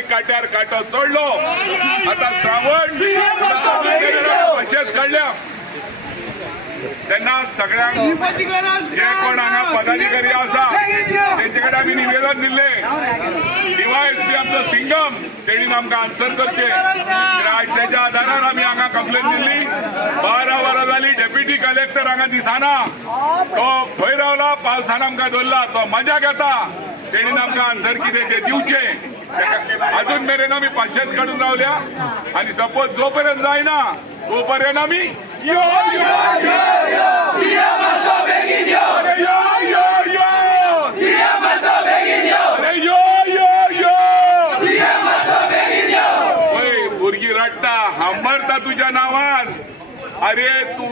आम्ही काट्यार काटो चढलो आता श्रावण अशेच काढल्या त्यांना सगळ्यांक जे कोण हांगा पदाधिकारी आसा तेंचे कडेन आमी निवेदन दिल्ले डीवायएसपी आमचो सिंगम तेणीन आमकां आन्सर करचे आज त्याच्या आधारार आमी हांगा कंप्लेन दिल्ली 12 वरां जाली डेप्युटी कलेक्टर हांगा दिसना तो खंय रावला पावसान आमकां दवरला तो मजा घेता तेणीन आमकां आन्सर कितें ते दिवचे अजून मेरेन आमी पाशेस काडून रावल्या आनी सपोज जो पर्यंत जायना तो पर्यंत आमी यो यो यो यो सीएमचो बेगीन यो अरे यो यो यो सीएमचो बेगीन यो अरे यो यो यो सीएमचो बेगीन यो ओय भुरगीं रडटा हांबरता तुज्या नांवान अरे तू